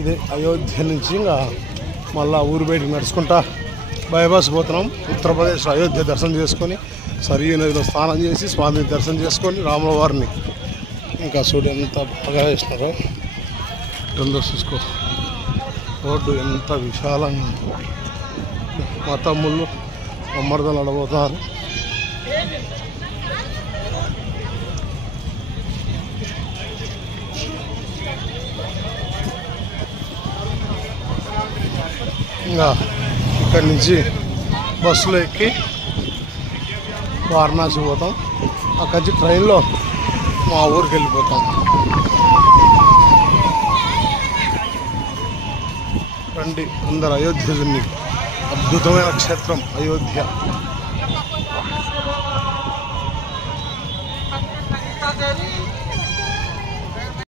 ఇది అయోధ్య నుంచి ఇంకా మళ్ళీ ఊరు బయటికి నడుచుకుంటా బైపాస్ పోతున్నాం. ఉత్తరప్రదేశ్ అయోధ్య దర్శనం చేసుకొని సరియు నదిలో స్నానం చేసి స్వామిని దర్శనం చేసుకొని రాముల వారిని ఇంకా చూడు ఎంత బాగా వేసినారో. ఇటుందో చూసుకో, రోడ్డు ఎంత విశాలంగా. మా తమ్ముళ్ళు మమ్మర్దలు అడబోతున్నారు. ఇంకా ఇక్కడి నుంచి బస్సులో ఎక్కి వారణాసి పోతాం. అక్కడి నుంచి ట్రైన్లో మా ఊరికి వెళ్ళిపోతాం. రండి అందరు అయోధ్య. అద్భుతమైన క్షేత్రం అయోధ్య.